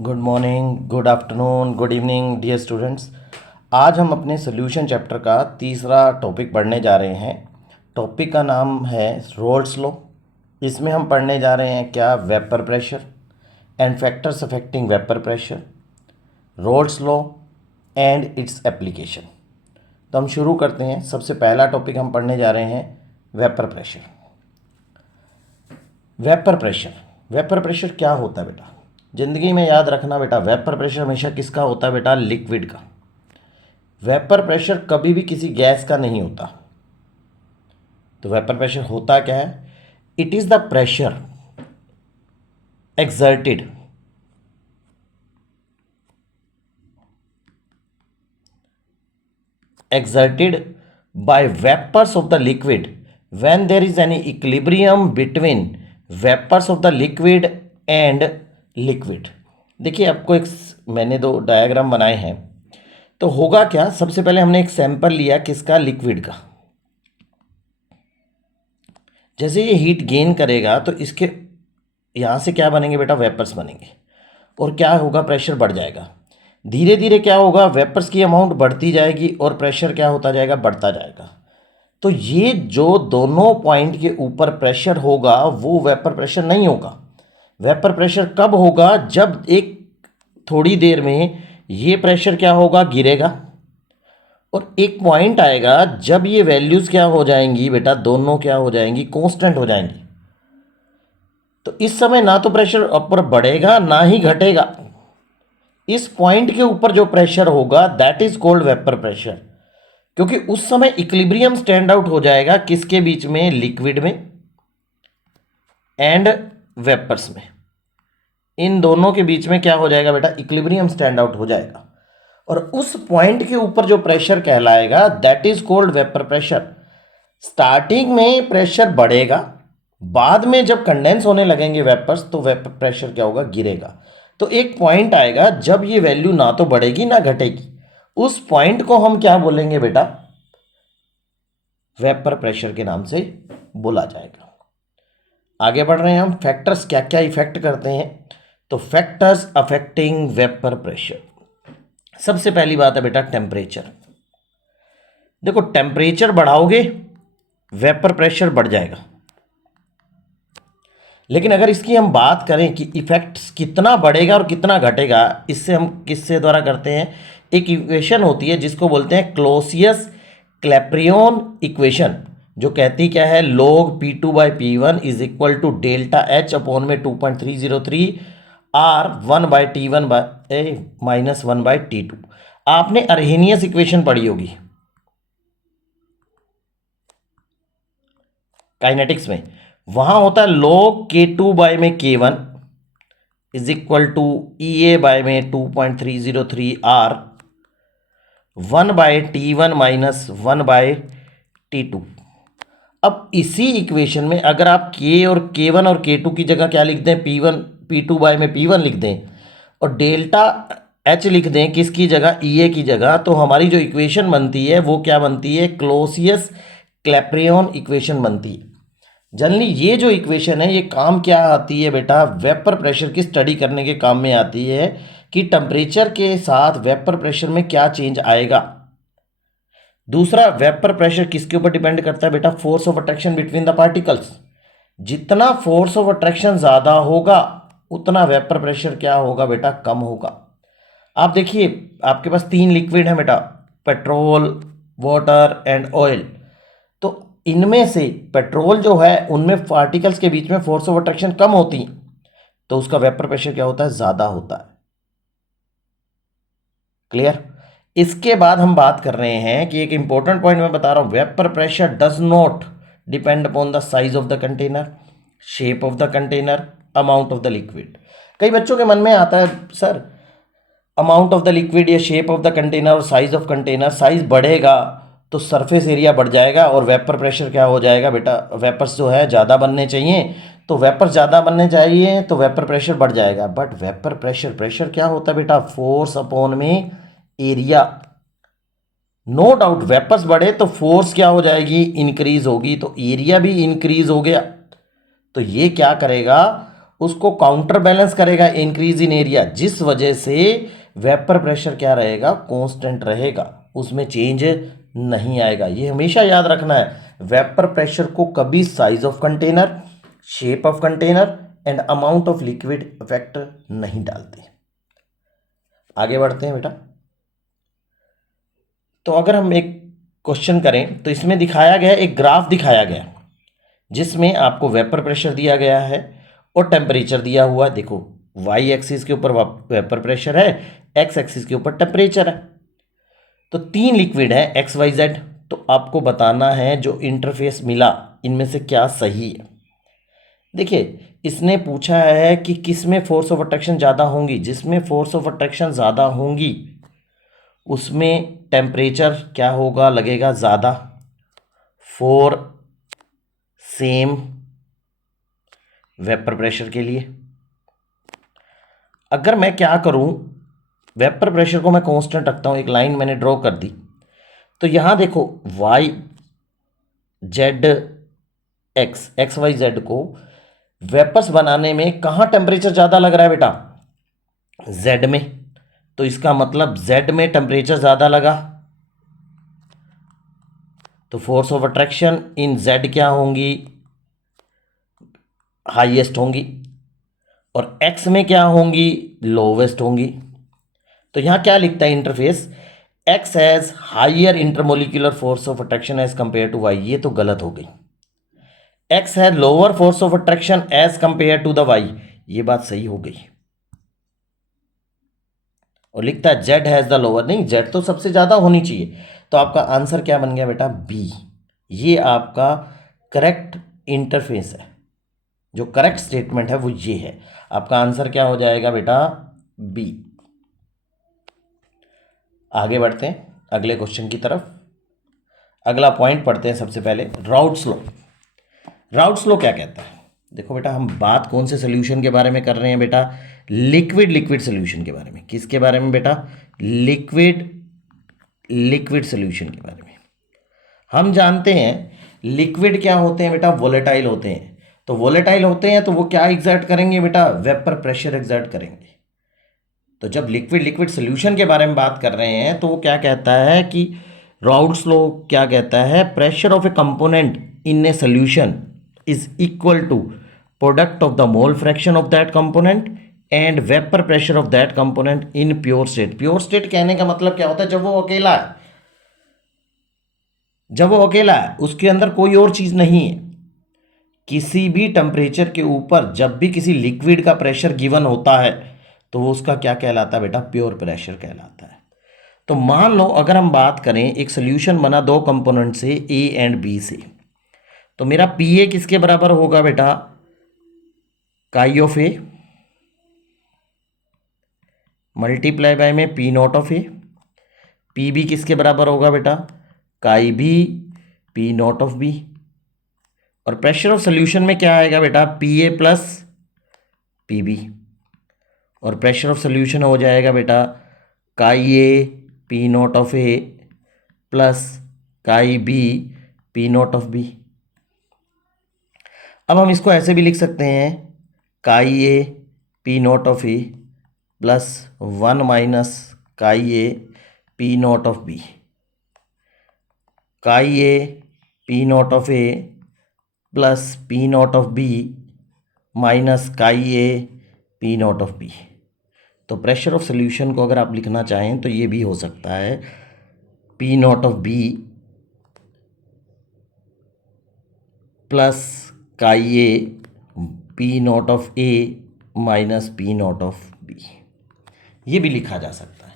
Good morning, good afternoon, good evening dear students. आज हम अपने सोल्यूशन चैप्टर का तीसरा टॉपिक पढ़ने जा रहे हैं। टॉपिक का नाम है रोल्स लॉ। इसमें हम पढ़ने जा रहे हैं क्या, vapour pressure and factors affecting vapour pressure, roles law and its application. तो हम शुरू करते हैं। सबसे पहला टॉपिक हम पढ़ने जा रहे हैं vapour pressure. Vapour pressure, vapour pressure क्या होता है बेटा? ज़िंदगी में याद रखना बेटा, वेपर प्रेशर हमेशा किसका होता है बेटा? लिक्विड का। वेपर प्रेशर कभी भी किसी गैस का नहीं होता। तो वेपर प्रेशर होता क्या है? It is the pressure exerted by vapors of the liquid when there is any equilibrium between vapors of the liquid and liquid। देखिए, आपको एक मैंने दो डायग्राम बनाए हैं। तो होगा क्या, सबसे पहले हमने एक सैंपल लिया किसका? लिक्विड का। जैसे ये हीट गेन करेगा तो इसके यहाँ से क्या बनेंगे बेटा? वेपर्स बनेंगे। और क्या होगा? प्रेशर बढ़ जाएगा। धीरे धीरे क्या होगा? वेपर्स की अमाउंट बढ़ती जाएगी और प्रेशर क्या होता जाएगा? बढ़ता जाएगा। तो ये जो दोनों पॉइंट के ऊपर प्रेशर होगा वो वेपर प्रेशर नहीं होगा। वेपर प्रेशर कब होगा? जब एक थोड़ी देर में ये प्रेशर क्या होगा? गिरेगा। और एक पॉइंट आएगा जब ये वैल्यूज क्या हो जाएंगी बेटा? दोनों क्या हो जाएंगी? कांस्टेंट हो जाएंगी। तो इस समय ना तो प्रेशर ऊपर बढ़ेगा ना ही घटेगा। इस पॉइंट के ऊपर जो प्रेशर होगा that is called vapour pressure, क्योंकि उस समय इक्विलिब्रियम स्टैंड आउट हो जाएगा किसके बीच में? लिक्विड में एंड वेपर्स में। इन दोनों के बीच में क्या हो जाएगा बेटा? इक्विलिब्रियम स्टैंड आउट हो जाएगा। और उस पॉइंट के ऊपर जो प्रेशर कहलाएगा that is called vapour pressure. Starting में प्रेशर बढ़ेगा, बाद में जब कंडेंस होने लगेंगे वेपर्स तो वेपर प्रेशर क्या होगा? गिरेगा। तो एक पॉइंट आएगा जब ये वैल्यू ना तो बढ़ेगी ना घटेगी। उस पॉइंट को हम क्या बोलेंगे बेटा? वेपर प्रेशर के नाम से बोला जाएगा। आगे बढ़ रहे हैं हम। फैक्टर्स क्या क्या इफेक्ट करते हैं? तो फैक्टर्स अफेक्टिंग वेपर प्रेशर, सबसे पहली बात है बेटा टेम्परेचर। देखो, टेम्परेचर बढ़ाओगे वेपर प्रेशर बढ़ जाएगा। लेकिन अगर इसकी हम बात करें कि इफेक्ट्स कितना बढ़ेगा और कितना घटेगा, इससे हम किससे द्वारा करते हैं? एक इक्वेशन होती है जिसको बोलते हैं क्लोसियस क्लैपेरियन इक्वेशन, जो कहती क्या है? log P2/P1 is equal to delta H upon में 2.303 R 1/T1 माइनस 1/T2। आपने अर्हेनियस इक्वेशन पढ़ी होगी काइनेटिक्स में। वहां होता है log K2/K1 is equal to EA/में 2.303 R 1/T1 माइनस 1/T2। अब इसी इक्वेशन में अगर आप K और K1 और K2 की जगह क्या लिख दें? P1 P2/में P1 लिख दें और डेल्टा H लिख दें किसकी जगह? EA की जगह, तो हमारी जो इक्वेशन बनती है वो क्या बनती है? क्लोसियस क्लैपेरियन इक्वेशन बनती है। जनरली ये जो इक्वेशन है ये काम क्या आती है बेटा? वेपर प्रेशर की स्टडी करने के काम में आती है कि टेम्परेचर के साथ वेपर प्रेशर में क्या चेंज आएगा। दूसरा, वेपर प्रेशर किसके ऊपर डिपेंड करता है बेटा? Force of attraction between the particles. जितना फोर्स ऑफ अट्रैक्शन ज्यादा होगा उतना वेपर प्रेशर क्या होगा बेटा? कम होगा। आप देखिए, आपके पास तीन लिक्विड है बेटा, पेट्रोल, वाटर एंड ऑयल। तो इनमें से पेट्रोल जो है उनमें पार्टिकल्स के बीच में फोर्स ऑफ अट्रैक्शन कम होती है, तो उसका वेपर प्रेशर क्या होता है? ज्यादा होता है। क्लियर? इसके बाद हम बात कर रहे हैं कि एक इंपॉर्टेंट पॉइंट मैं बता रहा हूं, vapour pressure does not depend upon the size of the container, shape of the container, amount of the liquid. कई बच्चों के मन में आता है, sir amount of the liquid या शेप ऑफ द कंटेनर और साइज ऑफ कंटेनर, साइज बढ़ेगा तो सरफेस एरिया बढ़ जाएगा और वेपर प्रेशर क्या हो जाएगा बेटा? वेपर्स जो है ज़्यादा बनने चाहिए, तो वेपर ज़्यादा बनने चाहिए तो वेपर प्रेशर बढ़ जाएगा। बट वेपर प्रेशर, प्रेशर क्या होता है बेटा? फोर्स अपॉन में एरिया। नो डाउट वेपर्स बढ़े तो फोर्स क्या हो जाएगी? इंक्रीज होगी, तो एरिया भी इंक्रीज हो गया। तो ये क्या करेगा? उसको काउंटर बैलेंस करेगा इंक्रीज इन एरिया, जिस वजह से वेपर प्रेशर क्या रहेगा, कांस्टेंट रहेगा, उसमें चेंज नहीं आएगा। ये हमेशा याद रखना है, वेपर प्रेशर को कभी size of container, shape of container and amount of liquid effect नहीं डालते। आगे बढ़ते हैं बेटा। तो अगर हम एक क्वेश्चन करें तो इसमें दिखाया गया, एक ग्राफ दिखाया गया जिसमें आपको वेपर प्रेशर दिया गया है और टेम्परेचर दिया हुआ है। देखो वाई एक्सिस के ऊपर वेपर प्रेशर है, एक्स एक्सिस के ऊपर टेम्परेचर है। तो तीन लिक्विड है एक्स वाई जेड, तो आपको बताना है जो इंटरफेस मिला इनमें से क्या सही है। देखिए इसने पूछा है कि किस में फोर्स ऑफ अट्रैक्शन ज़्यादा होंगी, जिसमें फोर्स ऑफ अट्रैक्शन ज़्यादा होंगी उसमें टेम्परेचर क्या होगा, लगेगा ज़्यादा फॉर सेम वेपर प्रेशर के लिए। अगर मैं क्या करूं, वेपर प्रेशर को मैं कांस्टेंट रखता हूं, एक लाइन मैंने ड्रॉ कर दी, तो यहां देखो Y Z X, X Y Z को वेपर्स बनाने में कहां टेम्परेचर ज़्यादा लग रहा है बेटा, जेड में। तो इसका मतलब जेड में टेम्परेचर ज़्यादा लगा, तो force of attraction in Z क्या होंगी, हाईएस्ट होंगी, और एक्स में क्या होंगी, लोवेस्ट होंगी। तो यहां क्या लिखता है interface, X has higher intermolecular force of attraction as compare to Y, ये तो गलत हो गई। X has lower force of attraction as compare to the Y, ये बात सही हो गई। और लिखता है जेड हैज द लोअर, नहीं जेड तो सबसे ज्यादा होनी चाहिए। तो आपका आंसर क्या बन गया बेटा, बी। ये आपका करेक्ट इंटरफेस है, जो करेक्ट स्टेटमेंट है वो ये है। आपका आंसर क्या हो जाएगा बेटा, बी। आगे बढ़ते हैं अगले क्वेश्चन की तरफ। अगला पॉइंट पढ़ते हैं सबसे पहले, राउट्स लॉ। राउट्स लॉ क्या कहता है, देखो बेटा हम बात कौन से सोल्यूशन के बारे में कर रहे हैं बेटा, लिक्विड लिक्विड सोल्यूशन के बारे में। किसके बारे में बेटा, लिक्विड लिक्विड सोल्यूशन के बारे में। हम जानते हैं लिक्विड क्या होते हैं बेटा, वोलेटाइल होते हैं। तो वोलेटाइल होते हैं तो वो क्या एग्जर्ट करेंगे बेटा, वेपर प्रेशर एग्जर्ट करेंगे। तो जब लिक्विड लिक्विड सोल्यूशन के बारे में बात कर रहे हैं तो वो क्या कहता है कि राउट्स लॉ क्या कहता है, pressure of a component in a solution is equal to product of the mole fraction of that component and vapour pressure of that component in pure state. Pure state कहने का मतलब क्या होता है, जब वो अकेला है, जब वो अकेला है उसके अंदर कोई और चीज नहीं है। किसी भी टेम्परेचर के ऊपर जब भी किसी लिक्विड का प्रेशर गिवन होता है तो वो उसका क्या कहलाता है बेटा, प्योर प्रेशर कहलाता है। तो मान लो अगर हम बात करें एक सोल्यूशन बना दो कंपोनेंट से ए एंड बी से, तो मेरा पी ए किसके बराबर होगा बेटा, chi of A multiply by में P not of A. P B किसके बराबर होगा बेटा, chi B P not of B. और प्रेशर ऑफ सोल्यूशन में क्या आएगा बेटा, P A plus P B. और प्रेशर ऑफ सोल्यूशन हो जाएगा बेटा chi A P not of A plus chi B P not of B. अब हम इसको ऐसे भी लिख सकते हैं, chi A P not of A plus 1 minus chi A P not of B. Chi A P not of A plus P not of B minus chi A P not of B. तो pressure of solution को अगर आप लिखना चाहें तो ये भी हो सकता है, P not of B plus chi A P not of A minus P not of B, ये भी लिखा जा सकता है।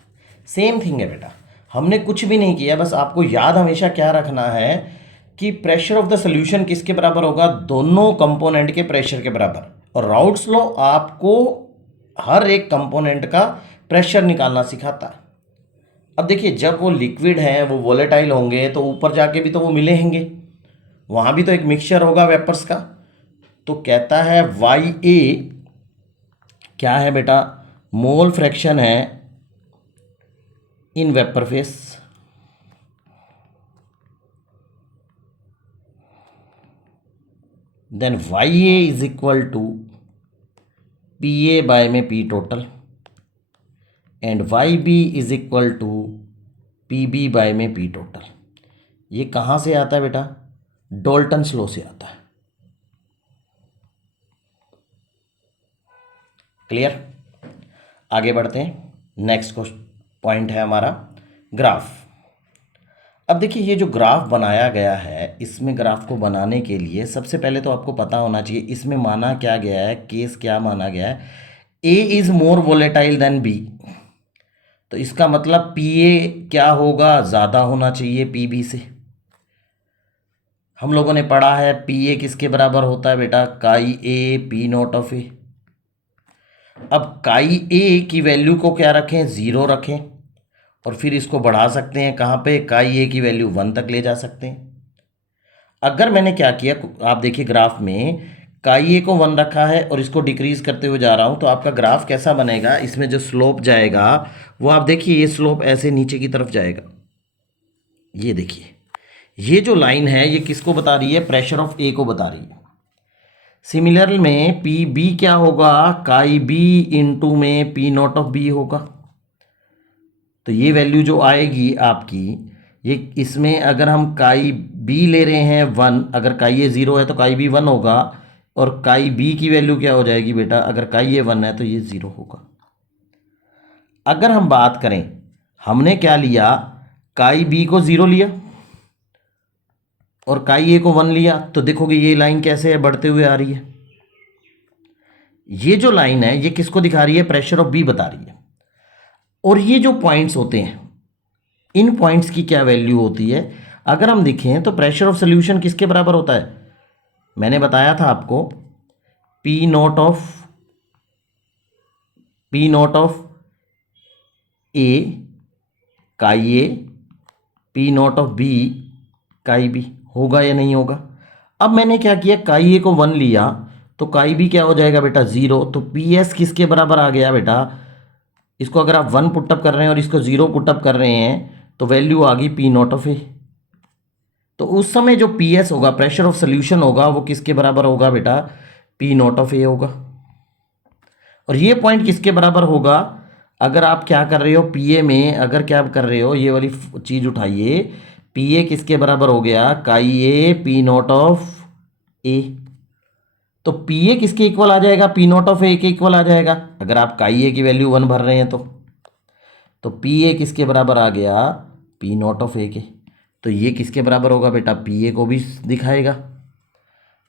सेम थिंग है बेटा, हमने कुछ भी नहीं किया, बस आपको याद हमेशा क्या रखना है कि प्रेशर ऑफ द सोल्यूशन किसके बराबर होगा, दोनों कंपोनेंट के प्रेशर के बराबर। और राउट्स लॉ आपको हर एक कंपोनेंट का प्रेशर निकालना सिखाता है। अब देखिए जब वो लिक्विड है, वो वोलेटाइल होंगे, तो ऊपर जाके भी तो वो मिलेंगे, वहाँ भी तो एक मिक्सचर होगा वेपर्स का। तो कहता है वाई ए क्या है बेटा, मोल फ्रैक्शन है in vapour phase, then Y A is equal to P A by में P total and Y B is equal to P B by में पी टोटल। ये कहाँ से आता है बेटा? डाल्टन्स लॉ से आता है। क्लियर? आगे बढ़ते हैं। नेक्स्ट पॉइंट है हमारा ग्राफ। अब देखिए ये जो ग्राफ बनाया गया है, इसमें ग्राफ को बनाने के लिए सबसे पहले तो आपको पता होना चाहिए इसमें माना क्या गया है, केस क्या माना गया है। A is more volatile than B, तो इसका मतलब पी ए क्या होगा? ज़्यादा होना चाहिए पी बी से। हम लोगों ने पढ़ा है पी ए किसके बराबर होता है बेटा? Chi A P not of ए। अब काई ए की वैल्यू को क्या रखें? 0 रखें, और फिर इसको बढ़ा सकते हैं कहाँ पे? काई ए की वैल्यू 1 तक ले जा सकते हैं। अगर मैंने क्या किया, आप देखिए ग्राफ में काई ए को 1 रखा है और इसको डिक्रीज करते हुए जा रहा हूँ, तो आपका ग्राफ कैसा बनेगा? इसमें जो स्लोप जाएगा वो आप देखिए, ये स्लोप ऐसे नीचे की तरफ जाएगा। ये देखिए ये जो लाइन है ये किसको बता रही है? प्रेशर ऑफ ए को बता रही है। सिमिलर में पी बी क्या होगा? काई बी इंटू में पी नॉट ऑफ बी होगा। तो ये वैल्यू जो आएगी आपकी, ये इसमें अगर हम काई बी ले रहे हैं 1, अगर काई ए 0 है तो काई बी 1 होगा, और काई बी की वैल्यू क्या हो जाएगी बेटा? अगर काई ए 1 है तो ये 0 होगा। अगर हम बात करें, हमने क्या लिया? काई बी को 0 लिया और काई ए को 1 लिया, तो देखोगे ये लाइन कैसे है? बढ़ते हुए आ रही है। ये जो लाइन है ये किसको दिखा रही है? प्रेशर ऑफ बी बता रही है। और ये जो पॉइंट्स होते हैं, इन पॉइंट्स की क्या वैल्यू होती है? अगर हम देखें तो प्रेशर ऑफ सॉल्यूशन किसके बराबर होता है? मैंने बताया था आपको P not of A chi A P not of B chi B. होगा या नहीं होगा? अब मैंने क्या किया, काई ए को 1 लिया तो काई बी क्या हो जाएगा बेटा? 0। तो पी एस किसके बराबर आ गया बेटा? इसको अगर आप 1 पुटअप कर रहे हैं और इसको 0 पुटअप कर रहे हैं तो वैल्यू आ गई पी नॉट ऑफ ए। तो उस समय जो पी एस होगा, प्रेशर ऑफ सोल्यूशन होगा, वो किसके बराबर होगा बेटा? पी नॉट ऑफ ए होगा। और ये पॉइंट किसके बराबर होगा? अगर आप क्या कर रहे हो पी ए में, अगर क्या कर रहे हो, ये वाली चीज़ उठाइए, पी ए किसके बराबर हो गया? काई A P not of A. तो पी ए किसके इक्वल आ जाएगा? पी नॉट ऑफ ए के इक्वल आ जाएगा, अगर आप काई ए की वैल्यू 1 भर रहे हैं तो पी ए किसके बराबर आ गया? पी नॉट ऑफ ए के। तो ये किसके बराबर होगा बेटा? पी ए को भी दिखाएगा,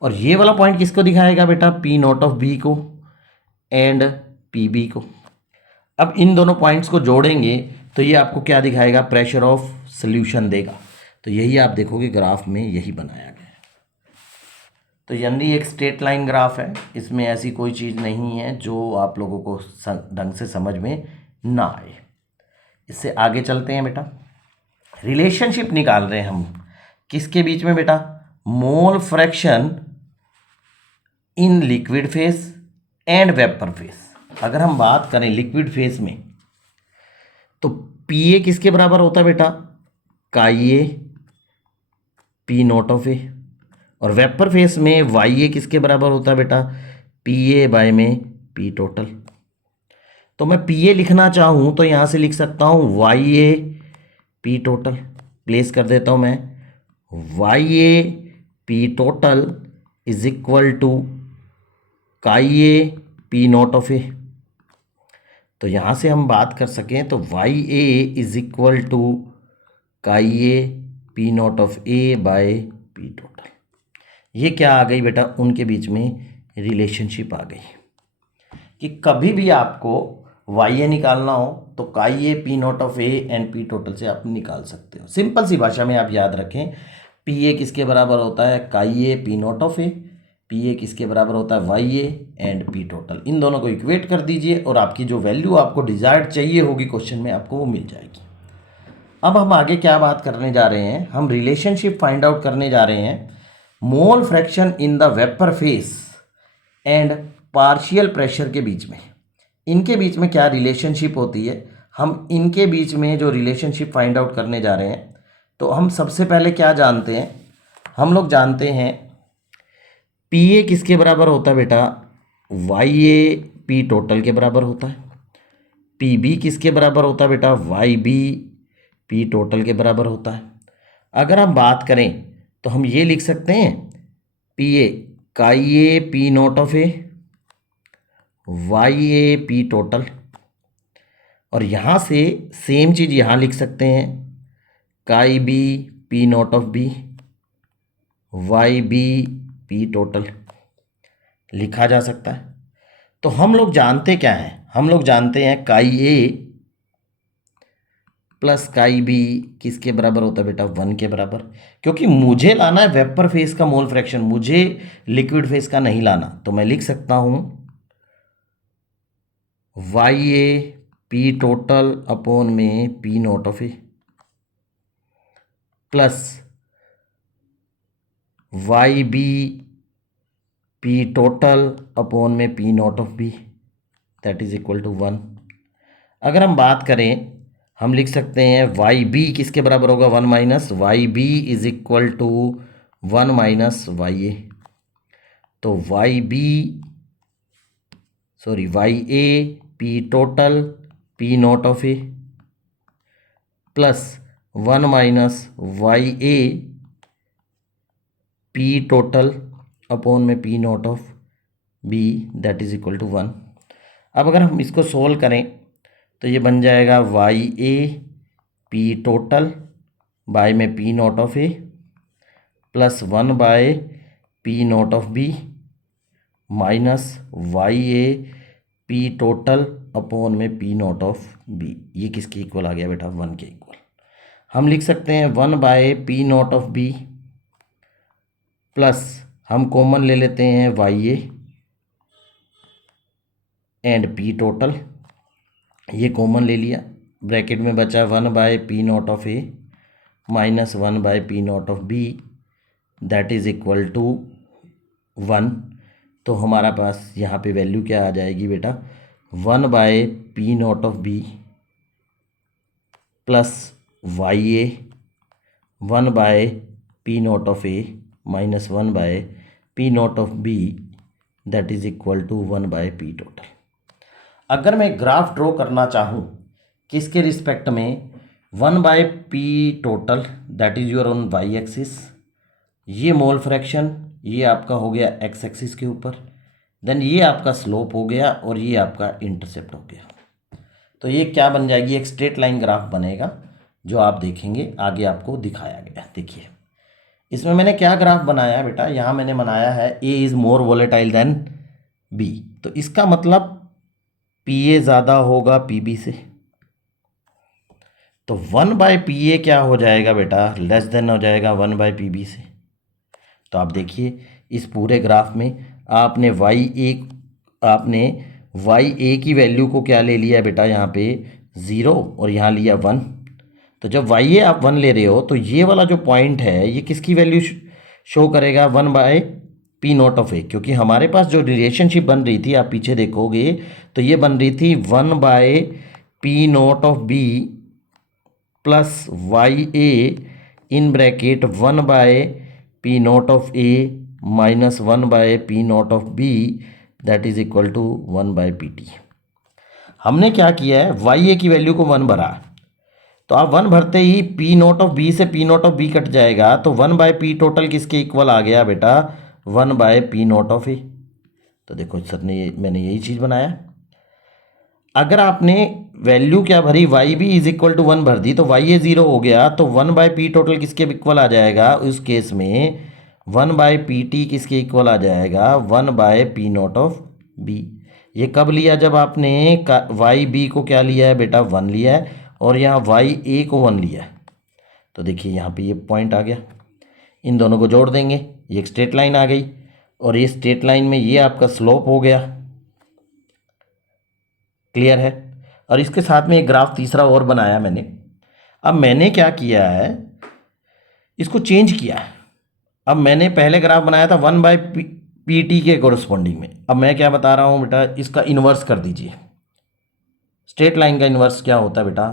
और ये वाला पॉइंट किसको दिखाएगा बेटा? पी नॉट ऑफ बी को एंड पी बी को। अब इन दोनों पॉइंट्स को जोड़ेंगे तो ये आपको क्या दिखाएगा? प्रेशर ऑफ सॉल्यूशन देगा। तो यही आप देखोगे ग्राफ में यही बनाया गया है। तो यानी एक स्ट्रेट लाइन ग्राफ है, इसमें ऐसी कोई चीज़ नहीं है जो आप लोगों को ढंग से समझ में ना आए। इससे आगे चलते हैं बेटा। रिलेशनशिप निकाल रहे हैं हम किसके बीच में बेटा? Mole fraction in liquid phase and vapour face. अगर हम बात करें लिक्विड फेस में तो पी ए किसके बराबर होता है बेटा? Chi A P not of ए। और वेपर फेस में वाई ए किसके बराबर होता है बेटा? पी ए बाय में पी टोटल। तो मैं पी ए लिखना चाहूँ तो यहाँ से लिख सकता हूँ Y A P total. Place कर देता हूँ मैं, Y A P total is equal to chi A P not of A. तो यहाँ से हम बात कर सकें तो Y A is equal to chi A P not of A by P total. ये क्या आ गई बेटा? उनके बीच में रिलेशनशिप आ गई कि कभी भी आपको वाई ए निकालना हो तो काई A P not of A and P total से आप निकाल सकते हो। सिंपल सी भाषा में आप याद रखें, पी ए किसके बराबर होता है? Chi A P not of A. P A किसके बराबर होता है? Y A and P total. इन दोनों को इक्वेट कर दीजिए और आपकी जो वैल्यू आपको डिजायर्ड चाहिए होगी क्वेश्चन में, आपको वो मिल जाएगी। अब हम आगे क्या बात करने जा रहे हैं? हम रिलेशनशिप फाइंड आउट करने जा रहे हैं mole fraction in the vapour face and partial pressure के बीच में। इनके बीच में क्या रिलेशनशिप होती है, हम इनके बीच में जो रिलेशनशिप फाइंड आउट करने जा रहे हैं। तो हम सबसे पहले क्या जानते हैं? हम लोग जानते हैं पी ए किसके बराबर होता है बेटा? वाई ए पी टोटल के बराबर होता है। पी बी किसके बराबर होता है बेटा, वाई बी पी टोटल के बराबर होता है। अगर हम बात करें तो हम ये लिख सकते हैं P A chi A P not of A, Y A P total, और यहाँ से सेम चीज़ यहाँ लिख सकते हैं chi B P not of B, Y B P total लिखा जा सकता है। तो हम लोग जानते क्या हैं, हम लोग जानते हैं काई ए प्लस काई बी किसके बराबर होता है बेटा, 1 के बराबर। क्योंकि मुझे लाना है वेपर फेस का मोल फ्रैक्शन, मुझे लिक्विड फेस का नहीं लाना, तो मैं लिख सकता हूं Y A P total upon में P not of A plus Y B P total upon में P not of B, that is equal to 1। अगर हम बात करें, हम लिख सकते हैं वाई बी किसके बराबर होगा, 1 minus Y B is equal to 1 minus Y A. तो Y A P total P not of A plus 1 minus Y A P total upon में P not of B, that is equal to 1। अब अगर हम इसको solve करें तो ये बन जाएगा Y A P total by में P not of A plus 1 by P not of B minus Y A P total upon में पी नॉट ऑफ बी। ये किसके इक्वल आ गया बेटा, 1 के इक्वल। हम लिख सकते हैं 1 by P not of B plus हम कॉमन ले लेते हैं Y A and P total, ये कॉमन ले लिया, ब्रैकेट में बचा 1 by P not of A minus 1 by P not of B, that is equal to 1। तो हमारा पास यहाँ पे वैल्यू क्या आ जाएगी बेटा, 1 by P not of B plus Y A 1 by P not of A minus 1 by P not of B, that is equal to 1 by P total. अगर मैं graph draw करना चाहूँ किसके रिस्पेक्ट में, 1 by P total that is your on Y axis, ये mole fraction ये आपका हो गया एक्स एक्सिस के ऊपर, देन ये आपका स्लोप हो गया और ये आपका इंटरसेप्ट हो गया। तो ये क्या बन जाएगी, एक स्ट्रेट लाइन ग्राफ बनेगा जो आप देखेंगे आगे आपको दिखाया गया। देखिए इसमें मैंने क्या ग्राफ बनाया है बेटा, यहाँ मैंने बनाया है A is more volatile than B, तो इसका मतलब पी ए ज़्यादा होगा पी बी से, तो 1 बाय पी ए क्या हो जाएगा बेटा, लेस देन हो जाएगा 1 बाय पी बी से। तो आप देखिए इस पूरे ग्राफ में आपने वाई ए की वैल्यू को क्या ले लिया बेटा, यहाँ पे 0 और यहाँ लिया 1। तो जब वाई ए आप 1 ले रहे हो तो ये वाला जो पॉइंट है ये किसकी वैल्यू शो करेगा, 1 बाय पी नॉट ऑफ ए, क्योंकि हमारे पास जो रिलेशनशिप बन रही थी आप पीछे देखोगे तो ये बन रही थी 1 by P not of B plus Y A in bracket 1 by P not of A minus 1 by P not of B, that is equal to 1 by P T. हमने क्या किया है, वाई ए की वैल्यू को 1 भरा, तो आप 1 भरते ही पी नॉट ऑफ बी से P not of B cut जाएगा, तो 1 बाय पी टोटल किसके इक्वल आ गया बेटा, 1 by P not of A. तो देखो सर मैंने यही चीज़ बनाया। अगर आपने वैल्यू क्या भरी, Y B is equal to 1 भर दी, तो वाई ए 0 हो गया, तो 1 बाय पी टोटल किसके इक्वल आ जाएगा, उस केस में 1 बाय पी टी किसके इक्वल आ जाएगा, 1 by P not of B. ये कब लिया, जब आपने वाई बी को क्या लिया है बेटा, 1 लिया है, और यहाँ वाई ए को 1 लिया है। तो देखिए यहाँ पे ये पॉइंट आ गया, इन दोनों को जोड़ देंगे, ये एक स्ट्रेट लाइन आ गई, और ये स्ट्रेट लाइन में ये आपका स्लोप हो गया। क्लियर है। और इसके साथ में एक ग्राफ तीसरा और बनाया मैंने। अब मैंने क्या किया है, इसको चेंज किया है। अब मैंने पहले ग्राफ बनाया था 1 बाय पी टी के कोरस्पॉन्डिंग में, अब मैं क्या बता रहा हूँ बेटा, इसका इन्वर्स कर दीजिए। स्ट्रेट लाइन का इन्वर्स क्या होता है बेटा,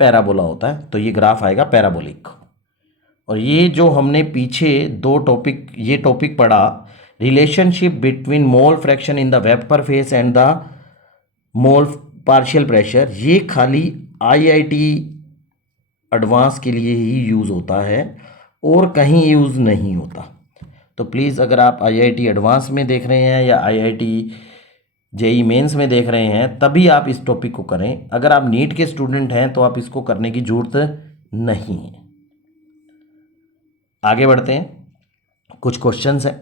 पैराबोला होता है, तो ये ग्राफ आएगा पैराबोलिक। और ये जो हमने पीछे 2 टॉपिक, ये टॉपिक पढ़ा, relationship between mole fraction in the vapour face and the mole partial pressure, ये खाली आईआईटी एडवांस के लिए ही यूज़ होता है और कहीं यूज़ नहीं होता। तो प्लीज़ अगर आप आईआईटी एडवांस में देख रहे हैं या आईआईटी जेई मेंस में देख रहे हैं तभी आप इस टॉपिक को करें। अगर आप नीट के स्टूडेंट हैं तो आप इसको करने की ज़रूरत नहीं है। आगे बढ़ते हैं, कुछ क्वेश्चंस हैं।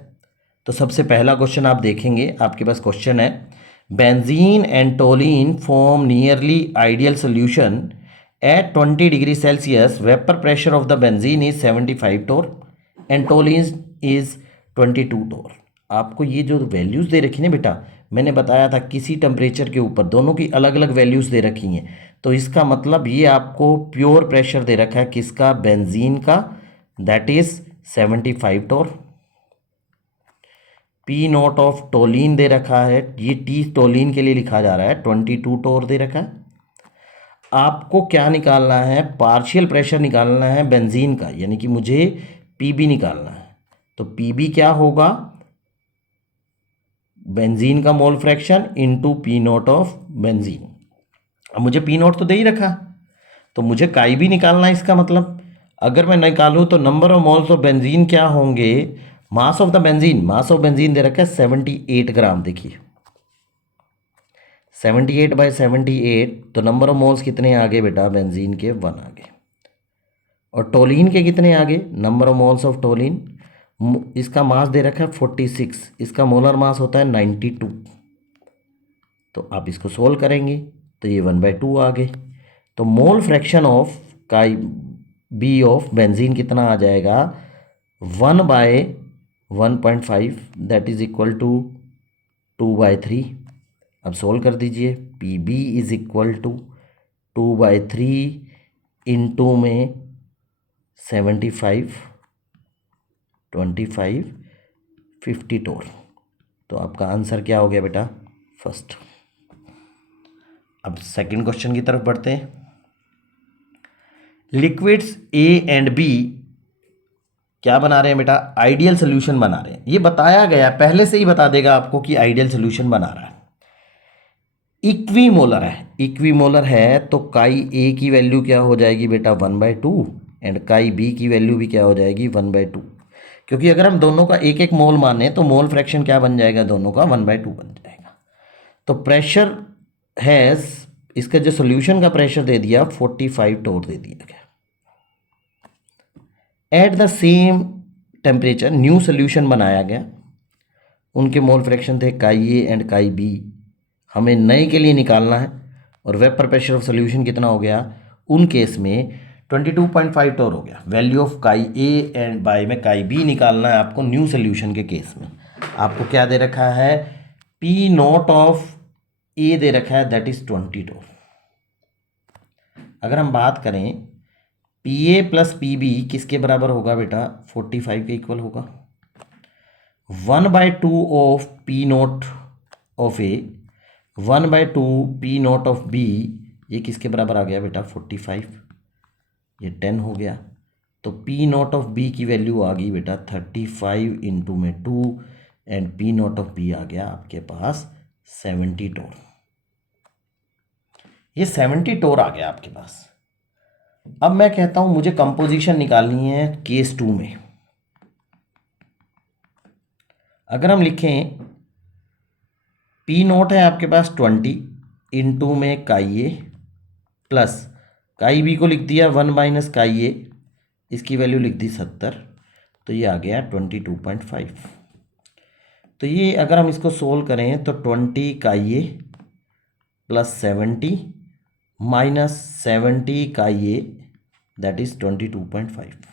तो सबसे पहला क्वेश्चन आप देखेंगे, आपके पास क्वेश्चन है, benzene and toluene form nearly ideal solution at 20 degree Celsius, vapour pressure of the benzene is 75 torr and toluene is 22 torr. आपको ये जो वैल्यूज़ दे रखी ना बेटा, मैंने बताया था किसी टेम्परेचर के ऊपर दोनों की अलग अलग वैल्यूज़ दे रखी हैं, तो इसका मतलब ये आपको प्योर प्रेशर दे रखा है किसका, बेंजीन का, that is 75 torr. P not of toluene दे रखा है, ये टी टोलीन के लिए लिखा जा रहा है, 22 टोर दे रखा है। आपको क्या निकालना है, पार्शियल प्रेशर निकालना है बेंजीन का, यानी कि मुझे पीबी निकालना है। तो पीबी क्या होगा, बेंजीन का mole fraction into P not of benzene. अब मुझे पी नॉट तो दे ही रखा, तो मुझे काई भी निकालना है। इसका मतलब अगर मैं निकालूं तो number of moles of benzene क्या होंगे, mass of the benzene, mass of benzene दे रखा है 78 ग्राम। देखिए 78/78, तो नंबर ऑफ मोल्स कितने आगे बेटा, बेंजीन के 1 आगे। और टोलीन के कितने आगे, नंबर ऑफ मोल्स ऑफ टोलीन, इसका मास दे रखा है 46, इसका मोलर मास होता है 92। तो आप इसको सोल्व करेंगे तो ये 1/2 आ गए। तो मोल फ्रैक्शन ऑफ काई बी ऑफ बेंजीन कितना आ जाएगा, 1/1.5, दैट इज इक्वल टू 2/3। अब सोल्व कर दीजिए, P B is equal to 2/3 into में 75, 25, 50 टोर। तो आपका आंसर क्या हो गया बेटा, फर्स्ट। अब सेकंड क्वेश्चन की तरफ बढ़ते हैं। लिक्विड्स ए एंड बी क्या बना रहे हैं बेटा, आइडियल सोल्यूशन बना रहे हैं। ये बताया गया, पहले से ही बता देगा आपको कि आइडियल सोल्यूशन बना रहा है। इक्वीमोलर है, इक्वीमोलर है तो काई ए की वैल्यू क्या हो जाएगी बेटा, 1/2, एंड काई बी की वैल्यू भी क्या हो जाएगी, 1/2। क्योंकि अगर हम दोनों का एक एक मोल माने तो मोल फ्रैक्शन क्या बन जाएगा, दोनों का 1/2 बन जाएगा। तो प्रेशर हैज, इसका जो सोल्यूशन का प्रेशर दे दिया 45 टोर दे दिया गया। At the same temperature new solution बनाया गया, उनके मोल फ्रैक्शन थे काई ए एंड काई बी, हमें नए के लिए निकालना है। और वेपर प्रेशर ऑफ सोल्यूशन कितना हो गया, उन केस में 22.5 टोर हो गया। वैल्यू ऑफ काई ए एंड बाय में काई बी निकालना है आपको न्यू सोल्यूशन के केस में। आपको क्या दे रखा है, पी नॉट ऑफ ए दे रखा है, दैट इज 20 टोर। अगर हम बात करें P A plus P B किसके बराबर होगा बेटा, 45 के इक्वल होगा। 1/2 of P not of A, 1/2 P not of B, ये किसके बराबर आ गया बेटा, 45, ये 10 हो गया। तो पी नॉट ऑफ बी की वैल्यू आ गई बेटा 35 इंटू में 2, and P not of B आ गया आपके पास 70 टोर। ये 70 टोर आ गया आपके पास। अब मैं कहता हूं मुझे कंपोजिशन निकालनी है केस 2 में। अगर हम लिखें पी नोट है आपके पास 20 इंटू में काई ए प्लस काई बी को लिख दिया 1 - काई ए, इसकी वैल्यू लिख दी 70, तो ये आ गया 22.5। तो ये अगर हम इसको सोल्व करें तो 20 काई ए प्लस 70 माइनस 70 काई ए, दैट इज 22.5,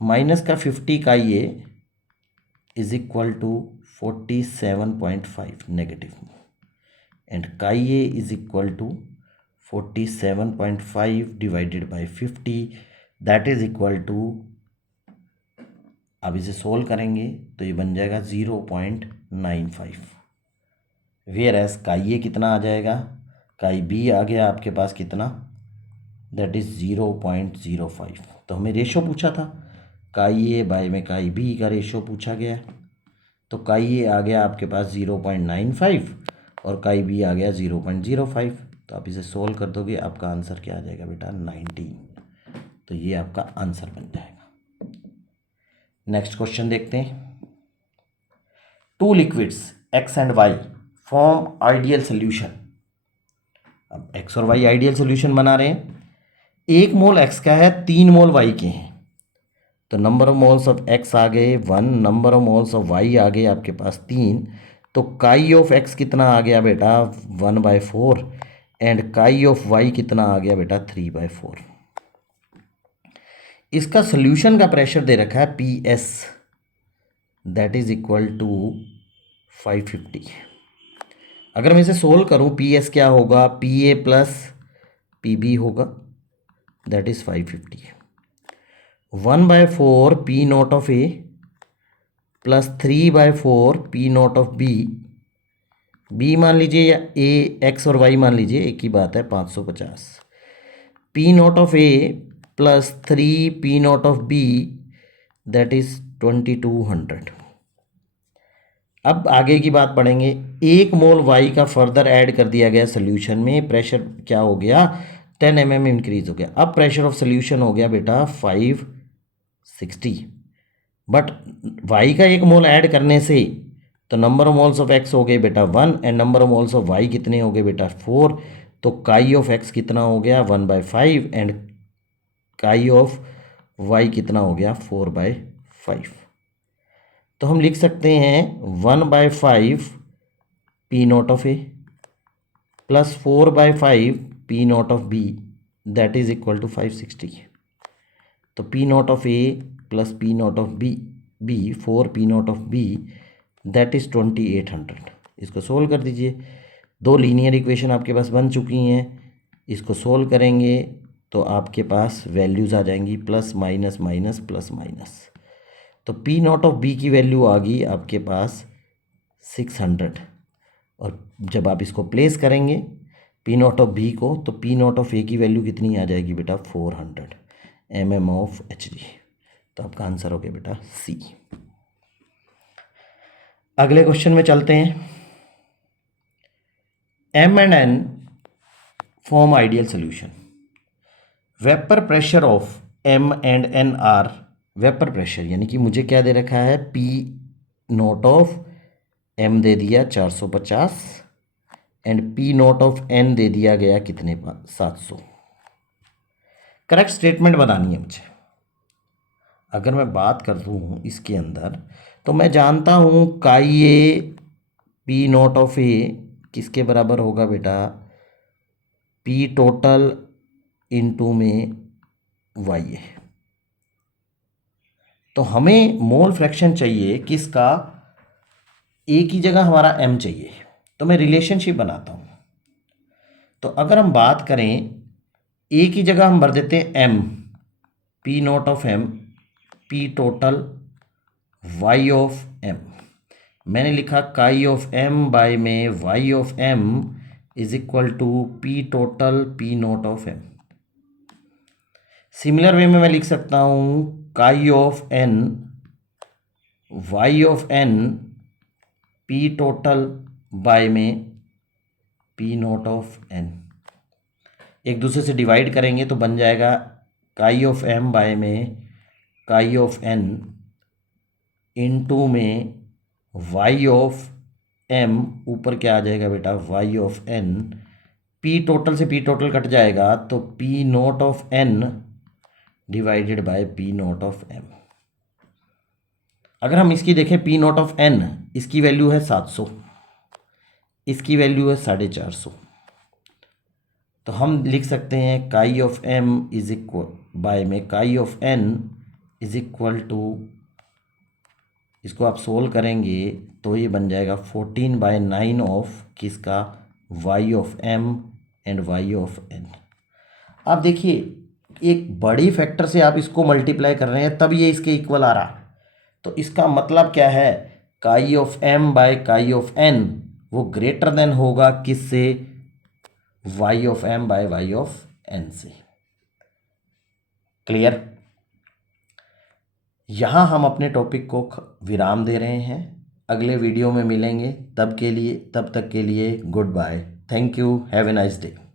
माइनस का 50 chi A is equal to 47.5 negative, and chi A is equal to 47.5 divided by 50, that is equal to, अब इसे सोल्व करेंगे तो ये बन जाएगा 0.95। वेयर एज काई ए कितना आ जाएगा, काई बी आ गया आपके पास कितना, दैट इज 0.05। तो हमें रेशो पूछा था, काई ए बाय में काई बी का रेशो पूछा गया। तो काई ए आ गया आपके पास 0.95 और काई बी आ गया 0.05। तो आप इसे सोल्व कर दोगे, आपका आंसर क्या आ जाएगा बेटा 19। तो ये आपका आंसर बन जाएगा। नेक्स्ट क्वेश्चन देखते हैं। Two liquids X and Y form ideal solution. अब एक्स और वाई आइडियल सोल्यूशन बना रहे हैं। 1 मोल एक्स का है, 3 मोल वाई के हैं। तो number of moles of X आ गए 1, number of moles of Y आ गए आपके पास 3। तो काई ऑफ एक्स कितना आ गया बेटा 1/4 एंड काई ऑफ वाई कितना आ गया बेटा 3/4। इसका सोल्यूशन का प्रेशर दे रखा है P S, that is equal to 550। अगर मैं इसे सोल्व करूं, पी एस क्या होगा, P A plus P B होगा, that is 550। 1/4 P not of A plus 3/4 P not of B. B मान लीजिए या ए, एक्स और वाई मान लीजिए, एक ही बात है, 550। P not of A plus 3 P not of B, that is 2200। अब आगे की बात पढ़ेंगे। 1 मोल वाई का फर्दर ऐड कर दिया गया सोल्यूशन में, प्रेशर क्या हो गया 10 mm इंक्रीज हो गया। अब प्रेशर ऑफ सोल्यूशन हो गया बेटा 560। बट वाई का 1 मोल ऐड करने से तो number of moles of X हो गए बेटा 1 and number of moles of Y कितने हो गए बेटा 4। तो काई ऑफ एक्स कितना हो गया 1/5 एंड काई ऑफ वाई कितना हो गया 4/5। तो हम लिख सकते हैं 1/5 P not of A plus 4/5 P not of B, that is equal to 560। तो P not of A plus P not of B 4 P not of B, that is 2800। इसको सोल्व कर दीजिए। 2 लीनियर इक्वेशन आपके पास बन चुकी हैं। इसको solve करेंगे तो आपके पास वैल्यूज़ आ जाएंगी plus minus minus plus minus. तो पी नॉट ऑफ बी की वैल्यू आ गई आपके पास 600। और जब आप इसको प्लेस करेंगे पी नॉट ऑफ बी को, तो पी नॉट ऑफ ए की वैल्यू कितनी आ जाएगी बेटा 400 mm ऑफ एच डी। तो आपका आंसर हो गया बेटा सी। अगले क्वेश्चन में चलते हैं। M and N form ideal solution. Vapour pressure of M and N are, vapour pressure यानी कि मुझे क्या दे रखा है, पी नॉट ऑफ एम दे दिया 450 and P not of N दे दिया गया कितने 700। करेक्ट स्टेटमेंट बनानी है मुझे। अगर मैं बात कर दूँ इसके अंदर, तो मैं जानता हूँ काई ए पी नॉट ऑफ ए किसके बराबर होगा बेटा, पी टोटल इनटू में वाई ए। तो हमें मोल फ्रैक्शन चाहिए किसका, ए की जगह हमारा एम चाहिए। तो मैं रिलेशनशिप बनाता हूँ। तो अगर हम बात करें, ए की जगह हम भर देते हैं M, P not of M P total Y of M. मैंने लिखा काई ऑफ एम बाय में Y of M is equal to P total P not of M. Similar way में मैं लिख सकता हूँ chi of N Y of N P total by में P not of N. एक दूसरे से डिवाइड करेंगे तो बन जाएगा काई ऑफ एम बाय में काई ऑफ एन इनटू में वाई ऑफ एम, ऊपर क्या आ जाएगा बेटा Y of N. P total से पी टोटल कट जाएगा तो P not of N divided by P not of M. अगर हम इसकी देखें पी नॉट ऑफ एन, इसकी वैल्यू है 700, इसकी वैल्यू है 450। तो हम लिख सकते हैं chi of M is equal by में chi of N is equal to, इसको आप सोल्व करेंगे तो ये बन जाएगा 14/9 ऑफ किसका Y of M and Y of N. आप देखिए एक बड़ी फैक्टर से आप इसको मल्टीप्लाई कर रहे हैं तब ये इसके इक्वल आ रहा। तो इसका मतलब क्या है, chi of M by chi of N वो ग्रेटर देन होगा किससे, Y of M by Y of N से। क्लियर। यहां हम अपने टॉपिक को विराम दे रहे हैं। अगले वीडियो में मिलेंगे, तब तक के लिए goodbye. Thank you, have a nice day.